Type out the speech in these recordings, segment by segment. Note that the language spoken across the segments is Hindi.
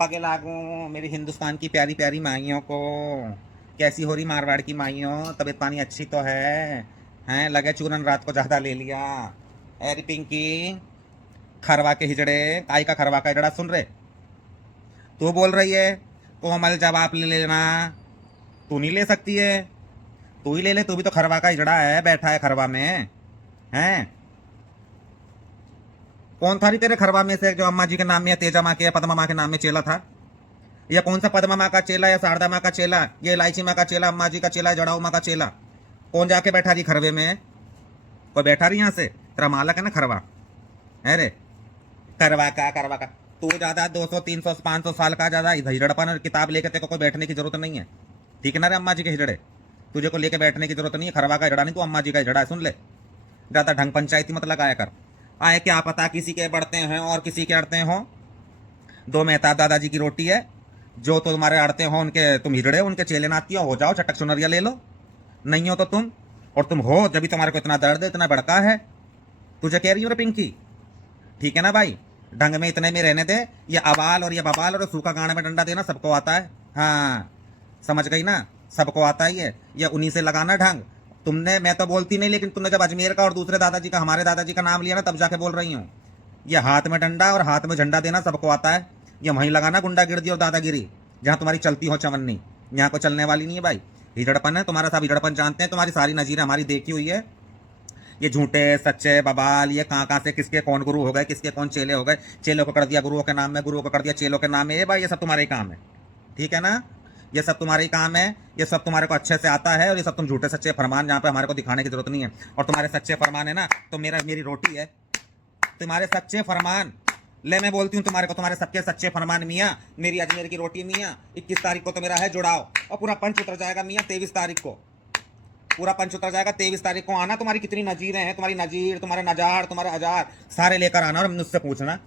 पगे लागू मेरी हिंदुस्तान की प्यारी प्यारी माइयों को। कैसी हो रही मारवाड़ की माइयों? तबीयत पानी अच्छी तो है? हैं लगे चूरन रात को ज्यादा ले लिया? अरे पिंकी, खरवा के हिजड़े, काय का खरवा का हिजड़ा सुन रहे? तू बोल रही है कोमल जवाब ले लेना। तू नहीं ले सकती है? तू ही ले ले, तू भी तो खरवा का हिजड़ा है, बैठा है खरवा में। हैं कौन था री तेरे खरवा में से जो अम्मा जी के नाम में या तेजा माँ के या पद्मा माँ के नाम में चेला था? या कौन सा पद्मा माँ का चेला या शारदा माँ का चेला, ये इलायची माँ का चेला, अम्मा जी का चेला, जड़ाऊ माँ का चेला? कौन जाके बैठा रही खरवे में? कोई बैठा रही यहाँ से? तेरा मालक है ना खरवा? है रे करवा का। तू ज्यादा 200 300 500 साल का ज्यादा हिजड़पन और किताब लेके तेरे को कोई बैठने की जरूरत नहीं है। ठीक है ना रे अम्मा जी के हिजड़े? तुझे को लेके बैठने की जरूरत नहीं है। खरवा का हिजड़ा नहीं, तू अम्मा जी का हिजड़ा है, सुन ले। ज्यादा ढंग पंचायती मत लगाया कर। आए क्या पता किसी के बढ़ते हैं और किसी के अड़ते हो। दो मेहताब दादाजी की रोटी है, जो तुम्हारे अड़ते हो उनके तुम हिजड़े, उनके चेले नातियों हो जाओ, चटक चुनरिया ले लो। नहीं हो तो तुम, और तुम हो जब भी तुम्हारे को इतना दर्द है, इतना भड़का है। तुझे कह रही हो रे पिंकी, ठीक है ना भाई? ढंग में इतने में रहने दे। ये अबाल और ये बबाल और सूखा गाने में डंडा देना सबको आता है। हाँ समझ गई ना, सबको आता ही है। ये उन्हीं से लगाना ढंग। तुमने, मैं तो बोलती नहीं, लेकिन तुमने जब अजमेर का और दूसरे दादाजी का, हमारे दादाजी का नाम लिया ना, तब जाके बोल रही हूँ। ये हाथ में डंडा और हाथ में झंडा देना सबको आता है। ये वहीं लगाना गुंडागिर्दी और दादागिरी, जहाँ तुम्हारी चलती हो चवन्नी। यहाँ को चलने वाली नहीं है भाई। हिजड़पन है तुम्हारा, सब हिजड़पन जानते हैं। तुम्हारी सारी नजीरें हमारी देखी हुई है। ये झूठे सच्चे बबाल, ये कहाँ कहाँ से किसके कौन गुरु हो गए, किसके कौन चेले हो गए। चेलों को कर दिया गुरुओं के नाम में, गुरुओं को कर दिया चेलों के नाम में। ये भाई ये सब तुम्हारे ही काम है, ठीक है ना? ये सब तुम्हारे ही काम है। ये सब तुम्हारे को अच्छे से आता है। और ये सब तुम झूठे सच्चे फरमान जहाँ पे हमारे को दिखाने की जरूरत नहीं है। और तुम्हारे सच्चे फरमान है ना, तो मेरी रोटी है। तुम्हारे सच्चे फरमान, ले मैं बोलती हूँ तुम्हारे को, तुम्हारे सबके सच्चे फरमान मियाँ। मेरी अजमेर की रोटी मियाँ। 21 तारीख को तो मेरा है जुड़ाव, और पूरा पंच उतर जाएगा मियाँ 23 तारीख को। पूरा पंच उतर जाएगा 23 तारीख को। आना, तुम्हारी कितनी नजीरें हैं, तुम्हारी नजीर, तुम्हारे नजार, तुम्हारे हजार, सारे लेकर आना और मुझसे पूछना।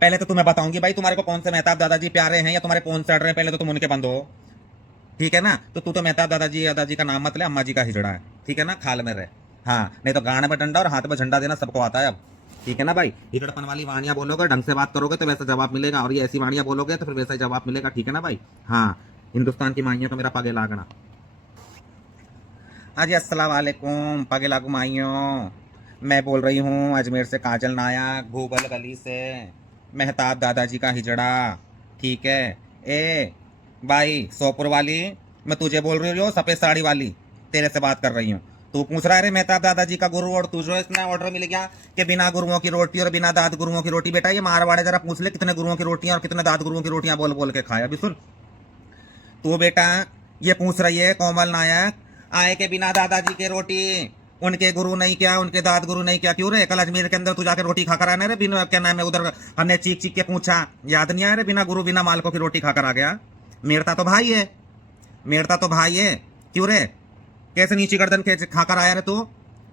पहले तो तुम्हें बताऊंगी भाई तुम्हारे को कौन से मेहताब दादाजी प्यारे हैं या तुम्हारे कौन से अड़ रहे हैं। पहले तो तुम उनके बंद हो, ठीक है ना? तो तू तो मेहताब दादाजी का नाम मत ले, अम्मा जी का हिजड़ा है, ठीक है ना? खाल में रहे। हाँ नहीं तो गाने में डंडा और हाथ में झंडा देना सबको आता है अब, ठीक है ना भाई? हिजड़पन वाली वाणियां बोलोगे, ढंग से बात करोगे तो वैसा जवाब मिलेगा, और ये ऐसी वाणियां बोलोगे तो फिर वैसा ही जवाब मिलेगा, ठीक है ना भाई? हाँ, हिंदुस्तान की माइयों को मेरा पगे लागना। हाँ जी, अस्सलाम वालेकुम पगे लागू माइयों। मैं बोल रही हूँ अजमेर से काजल नायक, भूगल गली से, मेहताब दादाजी का हिजड़ा, ठीक है? ए भाई सोपुर वाली, मैं तुझे बोल रही हूँ, सफ़ेद साड़ी वाली, तेरे से बात कर रही हूँ। तू पूछ रहा है रे मेहताब दादाजी का गुरु, और तुझे इतना ऑर्डर मिल गया कि बिना गुरुओं की रोटी और बिना दाद गुरुओं की रोटी। बेटा ये मारवाड़े जरा पूछ ले कितने गुरुओं की रोटियां और कितने दाद गुरुओं की रोटियां बोल बोल के खाया। अभी सुन तू बेटा, ये पूछ रही है कोमल नायक, आए के बिना दादाजी के रोटी, उनके गुरु नहीं क्या, उनके दाद गुरु नहीं क्या? क्यों रे, कल अजमेर के अंदर तू जाकर रोटी खाकर आना रे, बिना क्या नाम है उधर, हमने चीख चीख के पूछा, याद नहीं आया रे? बिना गुरु बिना मालकों की रोटी खाकर आ गया। मेरता तो भाई है, मेरता तो भाई है। क्यों रे, कैसे नीची गर्दन के खाकर आया रे तू?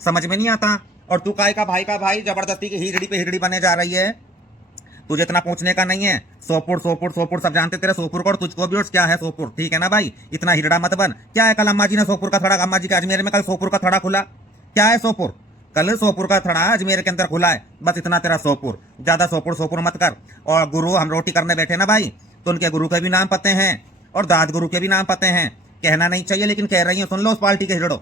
समझ में नहीं आता। और तू काय का भाई जबरदस्ती की हिजड़ी पे हिजड़ी बने जा रही है। तुझे इतना पूछने का नहीं है। सोपुर सोपुर सोपुर सब जानते तेरे सोपुर को, और तुझको भी, और क्या है सोपुर, ठीक है ना भाई? इतना हिजड़ा मत बन। क्या है, कल अम्मा जी ने सोपुर का थड़ा, अम्मा जी के अजमेर में कल सोपुर का थड़ा खुला। क्या है सोपुर? कल सोपुर का थड़ा अजमेर के अंदर खुला है, बस इतना तेरा सोपुर। ज्यादा सोपुर सोपुर मत कर। और गुरु, हम रोटी करने बैठे ना भाई, तो उनके गुरु के भी नाम पते हैं और दाद गुरु के भी नाम पते हैं। कहना नहीं चाहिए लेकिन कह रही हूँ, सुन लो उस पार्टी के हिजड़ो।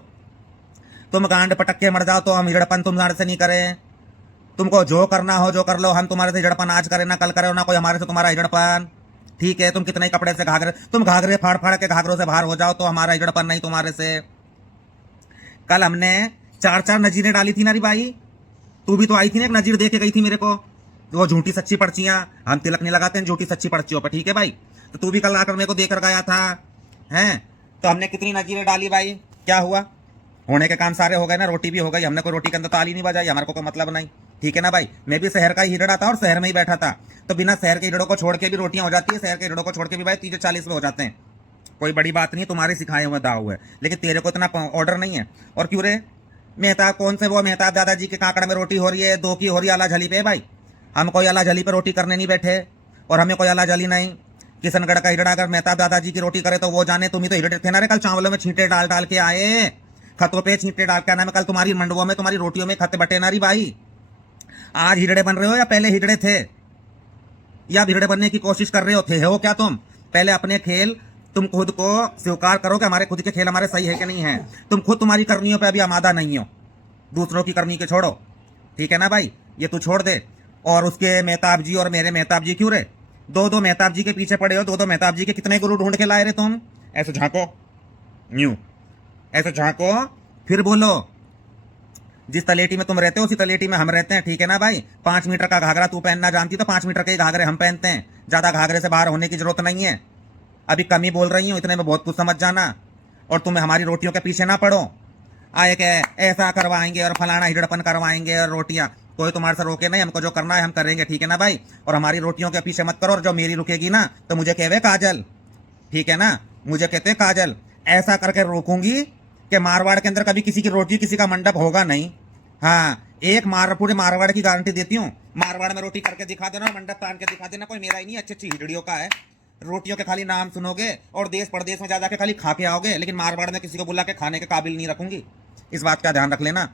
तुम गांड पटक के मर जाओ तो हम हिजड़पन तुम्हारे से नहीं करें। तुमको जो करना हो जो कर लो, हम तुम्हारे से हिजड़पन आज करें ना कल करें ना कोई हमारे से तुम्हारा हिजड़पन, ठीक है? तुम कितने ही कपड़े से घाघरे, तुम घाघरे फाड़ फाड़ के घाघरों से बाहर हो जाओ तो हमारा हिजड़पन नहीं तुम्हारे से। कल हमने 4-4 नजीरें डाली थी ना री भाई। तू भी तो आई थी ना, एक नजीर दे के गई थी मेरे को, वो झूठी सच्ची पर्चियां। हम तिलक नहीं लगाते हैं झूठी सच्ची पर्चियों पर, ठीक है भाई? तो तू भी कल आकर मेरे को देकर गया था, हैं? तो हमने कितनी नजीरें डाली भाई, क्या हुआ? होने के काम सारे हो गए ना, रोटी भी हो गई। हमने कोई रोटी के अंदर ताली नहीं बजाई, हमारे को कोई मतलब नहीं, ठीक है ना भाई? मैं भी शहर का ही हिजड़ा था और शहर में ही बैठा था, तो बिना शहर के हिजड़ों को छोड़ के भी रोटियां हो जाती है, शहर के हिजड़ों को छोड़ के भी भाई 30-40 में हो जाते हैं। कोई बड़ी बात नहीं है, तुम्हारे सिखाए हुए दाव है, लेकिन तेरे को इतना ऑर्डर नहीं है। और क्यों रे, मेहताब कौन से वो मेहताब दादाजी के काकड़ में रोटी हो रही है, 2 की हो रही है आला झली पे भाई? हम कोई आला झली पे रोटी करने नहीं बैठे, और हमें कोई आला झली नहीं। किशनगढ़ का हिजड़ा अगर मेहताब दादाजी की रोटी करे तो वो जाने। तुम ही तो हिजड़े थे ना रे, कल चावलों में छींटे डाल डाल के आए, खतों पे छींटे डाल के आना। मैं कल तुम्हारी मंडुओं में, तुम्हारी रोटियों में खत बटे ना रही भाई। आज हिजड़े बन रहे हो या पहले हिजड़े थे? या भिगड़े बनने की कोशिश कर रहे थे हो क्या तुम? पहले अपने खेल तुम खुद को स्वीकार करो कि हमारे खुद के खेल हमारे सही है कि नहीं है। तुम खुद तुम्हारी करनियों पे अभी आमादा नहीं हो, दूसरों की करनी के छोड़ो, ठीक है ना भाई? ये तू छोड़ दे। और उसके मेहताब जी और मेरे मेहताब जी क्यों रे? दो दो मेहताब जी के पीछे पड़े हो, दो दो मेहताब जी के कितने गुरु ढूंढ के लाए रे तुम? ऐसे झांको, न्यू ऐसे झांको, फिर बोलो। जिस तलेटी में तुम रहते हो उसी तलेटी में हम रहते हैं, ठीक है ना भाई? 5 मीटर का घाघरा तू पहनना जानती तो 5 मीटर के घाघरे हम पहनते हैं, ज्यादा घाघरे से बाहर होने की जरूरत नहीं है। अभी कमी बोल रही हूँ, इतने में बहुत कुछ समझ जाना। और तुम्हें हमारी रोटियों के पीछे ना पड़ो, आए के ऐसा करवाएंगे और फलाना हिजड़पन करवाएंगे और रोटियां, कोई तुम्हारे से रोके नहीं, हमको जो करना है हम करेंगे, ठीक है ना भाई? और हमारी रोटियों के पीछे मत करो, और जो मेरी रुकेगी ना तो मुझे कहवे काजल, ठीक है ना? मुझे कहते काजल। ऐसा करके रोकूंगी कि मारवाड़ के अंदर कभी किसी की रोटी किसी का मंडप होगा नहीं। हाँ, पूरे मारवाड़ की गारंटी देती हूँ, मारवाड़ में रोटी करके दिखा देना, मंडप तान के दिखा देना, कोई मेरा ही नहीं, अच्छी अच्छी हिजड़ियों का है। रोटियों के खाली नाम सुनोगे और देश प्रदेश में जा जाके खाली खा के आओगे, लेकिन मारवाड़ में किसी को बुला के खाने के काबिल नहीं रखूंगी। इस बात का ध्यान रख लेना।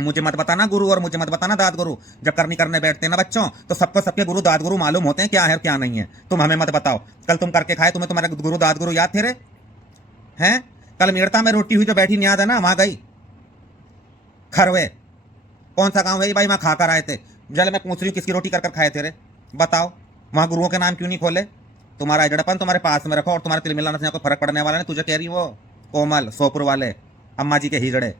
मुझे मत बताना गुरु और मुझे मत बताना दाद गुरु। जब करनी करने बैठते हैं ना बच्चों, तो सबको सबके गुरु दाद गुरु मालूम होते हैं क्या है और क्या नहीं है। तुम हमें मत बताओ, कल तुम करके खाए तुम्हें तुम्हारे गुरु दाद गुरु याद थे रे? हैं? कल मेड़ता में रोटी हुई जो बैठी याद है ना, वहां गई खरवे, कौन सा गांव है भाई? वहां खाकर आए थे। जल मैं पूछ रही हूँ किसकी रोटी कर खाए थे रे? बताओ। वहां गुरुओं के नाम क्यों नहीं खोले? तुम्हारा इजड़पन तुम्हारे पास में रखो, और तुम्हारे तिल मिलाने से कोई फर्क पड़ने वाला नहीं। तुझे कह रही वो कोमल सोपुर वाले अम्मा जी के हिजड़े,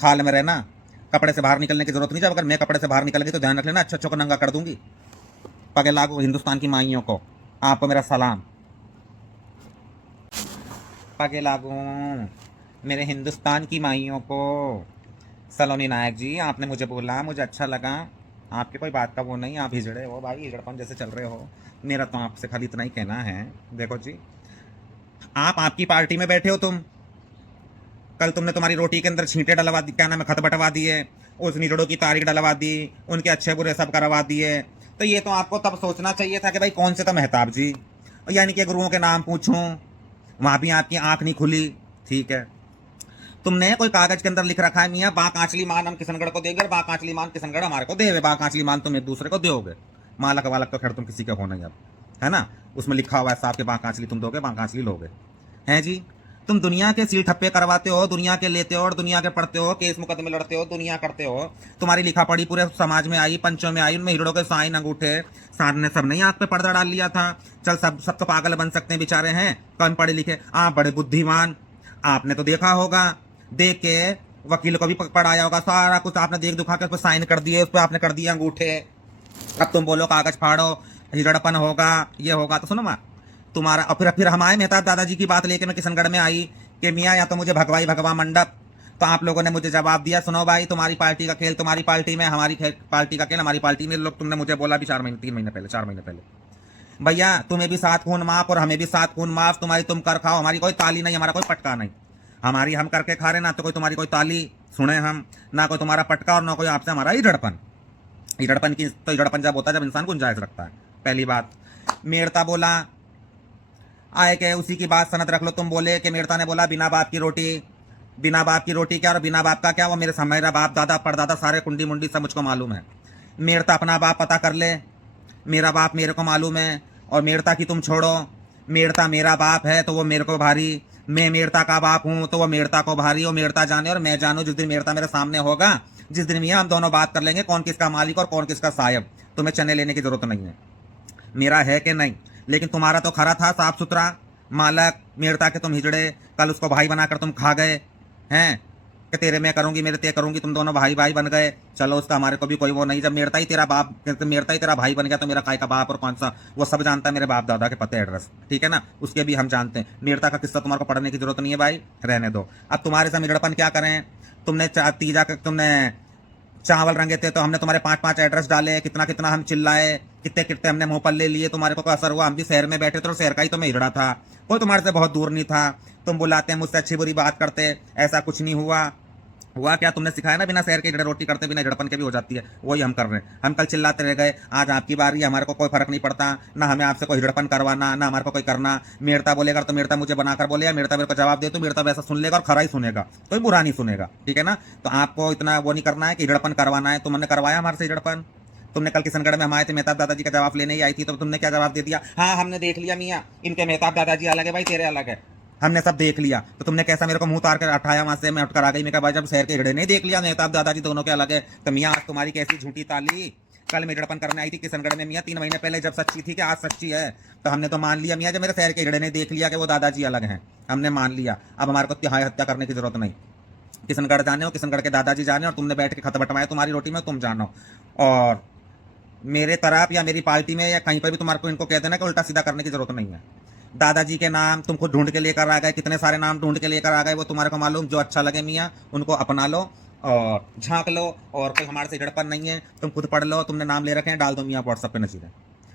खाल में रहना, कपड़े से बाहर निकलने की जरूरत नहीं। जब अगर मैं कपड़े से बाहर निकल गई तो ध्यान रख लेना, अच्छे अच्छों को नंगा कर दूंगी। पगे लागू हिंदुस्तान की माइयों को, आपको मेरा सलाम। पगे लागू मेरे हिंदुस्तान की माइयों को। सलोनी नायक जी, आपने मुझे बोला, मुझे अच्छा लगा। आपके कोई बात का वो नहीं, आप हिजड़े हो भाई, हिजड़पन जैसे चल रहे हो। मेरा तो आपसे खाली इतना ही कहना है, देखो जी, आपकी पार्टी में बैठे हो तुम, कल तुमने तुम्हारी रोटी के अंदर छींटे डलवा दी, क्या नाम है, खत बटवा दिए, उस निजड़ों की तारीख डलवा दी, उनके अच्छे बुरे सब करवा दिए। तो ये तो आपको तब सोचना चाहिए था कि भाई कौन से तो मेहताब जी, यानी कि गुरुओं के नाम पूछूं, वहां भी आपकी आंख नहीं खुली, ठीक है? तुमने कोई कागज के अंदर लिख रखा है मियाँ बाकांचली मान हम किशनगढ़ को देंगे और बाकांचली मान किशनगढ़ हमारे को देवे, बाकांचली मान तुम एक दूसरे को दोगे, मालक वालक तो खैर तुम किसी के हो नहीं अब, है ना? उसमें लिखा हुआ है साहब के बाकांचली तुम दोगे, बाकांचली लोगे, हैं जी? तुम दुनिया के सील ठप्पे करवाते हो, दुनिया के लेते हो और दुनिया के पढ़ते हो, केस मुकदमे लड़ते हो, दुनिया करते हो। तुम्हारी लिखा पढ़ी पूरे समाज में आई, पंचों में आई, उनमें हिजड़ों के साइन अंगूठे सार ने सब नहीं आंख पे पर्दा डाल लिया था। चल सब तो पागल बन सकते हैं बेचारे, हैं कम पढ़े लिखे, आप बड़े बुद्धिमान। आपने तो देखा होगा, देख के वकील को भी पढ़ाया होगा, सारा कुछ आपने देख दुखा के उस पर साइन कर दिए, उस पर आपने कर दिए अंगूठे। अब तुम बोलो कागज फाड़ो, हिजड़पन होगा, ये होगा। तो सुनो माँ, तुम्हारा और फिर हम आए मेहताब दादाजी की बात लेके, मैं किशनगढ़ में आई कि मियाँ या तो मुझे भगवा मंडप। तो आप लोगों ने मुझे जवाब दिया, सुनो भाई, तुम्हारी पार्टी का खेल तुम्हारी पार्टी में, हमारी पार्टी का खेल हमारी पार्टी में। लोग तुमने मुझे बोला भी 3 महीने पहले, 4 महीने पहले, भैया तुम्हें भी 7 खून माफ और हमें भी 7 खून माफ। तुम्हारी तुम कर खाओ, हमारी कोई ताली नहीं, हमारा कोई पटका नहीं। हमारी हम करके खा रहे ना, तो कोई तुम्हारी कोई ताली सुने हम, ना कोई तुम्हारा पटका और ना कोई आपसे हमारा हिजड़पन। हिजड़पन की तो हिजड़पन जब होता है जब इंसान गुंजाइश रखता है, पहली बात। मेड़ता बोला, आए के उसी की बात सनत रख लो। तुम बोले कि मेड़ता ने बोला बिना बाप की रोटी, बिना बाप की रोटी क्या और बिना बाप का क्या? वो मेरा बाप दादा परदादा सारे कुंडी मुंडी सब मुझको मालूम है। मेड़ता अपना बाप पता कर ले, मेरा बाप मेरे को मालूम है। और मेड़ता की तुम छोड़ो, मेड़ता मेरा बाप है तो वो मेरे को भारी, मैं मेड़ता का बाप हूं तो वो मेड़ता को भारी। वो मेड़ता जाने और मैं जानू, जिस दिन मेड़ता मेरे सामने होगा, जिस दिन मियाँ हम दोनों बात कर लेंगे कौन किसका मालिक और कौन किसका साहब। तुम्हें चने लेने की जरूरत नहीं है, मेरा है कि नहीं। लेकिन तुम्हारा तो खरा था साफ सुथरा मालक, मेड़ता के तुम हिजड़े, कल उसको भाई बनाकर तुम खा गए हैं कि तेरे मैं करूंगी मेरे ते करूंगी, तुम दोनों भाई भाई बन गए। चलो उसका हमारे को भी कोई वो नहीं, जब मेड़ता ही तेरा बाप, मेड़ता ही तेरा भाई बन गया तो मेरा काय का बाप और कौन सा, वो सब जानता है, मेरे बाप दादा के पते एड्रेस, ठीक है ना? उसके भी हम जानते हैं। मेड़ता का किस्सा तुम्हारे को पढ़ने की जरूरत नहीं है भाई, रहने दो। अब तुम्हारे से हिजड़पन क्या करें? तुमने तुमने चावल रंगे थे तो हमने तुम्हारे 5-5 एड्रेस डाले, कितना कितना हम चिल्लाए, कितने कितने हमने मुंह पल्ले लिए, तुम्हारे को कोई असर हुआ? हम भी शहर में बैठे थे और शहर का ही तो मैं हिजड़ा था, कोई तुम्हारे से बहुत दूर नहीं था। तुम बुलाते मुझसे अच्छी बुरी बात करते, ऐसा कुछ नहीं हुआ। हुआ क्या? तुमने सिखाया ना बिना शहर के हिजड़े रोटी करते, बिना हिजड़पन के भी हो जाती है, वही हम कर रहे हैं। हम कल चिल्लाते रह गए, आज आपकी बारी, हमारे को कोई फर्क नहीं पड़ता, ना हमें आपसे कोई हिजड़पन करवाना, ना हमारे को कोई करना। मेड़ता बोलेगा तो मेड़ता मुझे बनाकर बोले, या मेड़ता मेरे को जवाब दे तो मेड़ता वैसा सुन लेगा और खरा ही सुनेगा, कोई बुरा नहीं सुनेगा, ठीक है ना? तो आपको इतना वो नहीं करना है कि हिजड़पन करवाना है। तुमने करवाया हमारे से हिजड़पन, तुमने कल किशनगढ़ में हम आए थे, मेहताब दादाजी का जवाब लेने ही आई थी, तो तुमने क्या जवाब दे दिया? हाँ हमने देख लिया मियाँ, इनके मेहताब दादाजी अलग है भाई, तेरे अलग है, हमने सब देख लिया। तो तुमने कैसा मेरे को मुंह तार कर उठाया वहां से, मैं उठकर आ गई। मैं कहा भाई जब शहर के हिड़े नहीं देख लिया मेहताब दादाजी दोनों के अलग है, तो मियाँ आज तुम्हारी कैसी झूठी ताली। कल मेजड़पन करने आई थी किशनगढ़ में मियाँ 3 महीने पहले, जब सच्ची थी कि आज सच्ची है, तो हमने तो मान लिया मियाँ, जब मेरे शहर के हिड़े ने देख लिया कि वो दादाजी अलग हैं, हमने मान लिया। अब हमारे को तिहाई हत्या करने की जरूरत नहीं। किशनगढ़ जाने हो, किशनगढ़ के दादाजी जाने, और तुमने बैठ के खत बटवाए तुम्हारी रोटी में, तुम जानो। और मेरे तरफ या मेरी पार्टी में या कहीं पर भी तुम्हारे को इनको कह देना कि उल्टा सीधा करने की जरूरत नहीं है। दादाजी के नाम तुम खुद ढूंढ के लेकर आ गए, कितने सारे नाम ढूंढ के लेकर आ गए, वो तुम्हारे को मालूम, जो अच्छा लगे मियाँ उनको अपना लो और झांक लो, और कोई हमारे से झड़पन नहीं है, तुम खुद पढ़ लो, तुमने नाम ले रखे हैं, डाल दो मियाँ व्हाट्सएप पे नसीब है,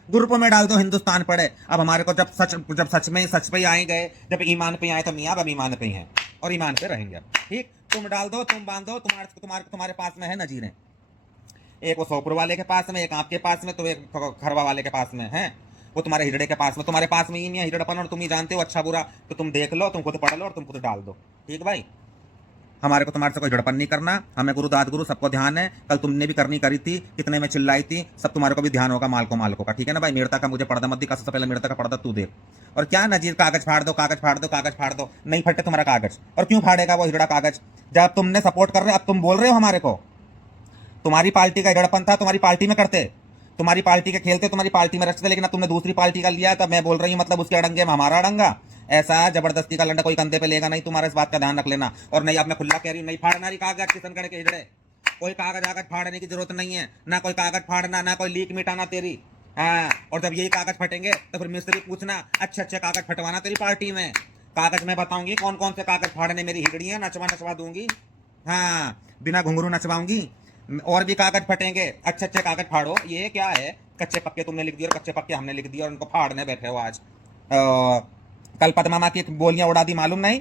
ग्रुप में डाल दो, हिंदुस्तान पढ़े। अब हमारे को जब सच पे ही आए गए, जब ईमान पे आए, तो मियाँ अब ईमान पे ही हैं और ईमान पे रहेंगे अब, ठीक। तुम डाल दो, तुम बांध दो, तुम्हारे पास में है नजीरें, एक वो सोपुर वाले के पास में, एक आपके पास में, तो एक खरवा वाले के पास में है, वो तुम्हारे हिजड़े के पास में, तुम्हारे पास में ही मियाँ हिजड़पन, और तुम ही जानते हो अच्छा बुरा, तो तुम देख लो, तुम खुद पढ़ लो और तुम खुद डाल दो, ठीक भाई। हमारे को तुम्हारे से कोई झड़पन नहीं करना, हमें गुरु दाद गुरु सबको ध्यान है, कल तुमने भी करनी करी थी, कितने में चिल्लाई थी, सब तुम्हारे को भी ध्यान होगा, मालको का, ठीक है ना भाई। मेड़ता का मुझे पर्दा मत दिखा, सबसे पहले मेड़ता का पर्दा तू देख। और क्या नजीर, कागज फाड़ दो, कागज फाड़ दो, कागज फाड़ दो, नहीं फटे तुम्हारा कागज। और क्यों फाड़ेगा वो हिजड़ा कागज, जब तुमने सपोर्ट कर रहे, अब तुम बोल रहे हो हमारे को, तुम्हारी पार्टी का हिजड़पन था, तुम्हारी पार्टी में करते, तुम्हारी पार्टी के खेलते, तुम्हारी पार्टी में रचते, लेकिन अब तुमने दूसरी पार्टी का लिया, तब मैं बोल रही हूँ मतलब उसके अड़ंगे में हमारा अड़ंगा। ऐसा जबरदस्ती का लंडा कोई कंधे पे लेगा नहीं, तुम्हारे इस बात का ध्यान रख लेना। और नहीं, अब मैं खुला कह रही हूँ, नहीं फाड़ना रही कागज किशनगढ़ के हिजड़े, कोई कागज आगज फाड़ने की जरूरत नहीं है, ना कोई कागज फाड़ना, ना कोई लीक मिटाना तेरी। हाँ, और जब यही कागज फटेंगे तो फिर मिस्त्री पूछना, अच्छे अच्छे कागज फटवाना तेरी पार्टी में, कागज मैं बताऊंगी कौन कौन से कागज फाड़ने मेरी हिजड़ियां, नचवा दूंगी, हाँ बिना घुंघरू नचवाऊंगी। और भी कागज फटेंगे, अच्छे अच्छे कागज फाड़ो। ये क्या है, कच्चे पक्के तुमने लिख दिए और कच्चे पक्के हमने लिख दिए, और उनको फाड़ने बैठे हो आज। कल पद्मा माँ की बोलियां उड़ा दी, मालूम नहीं।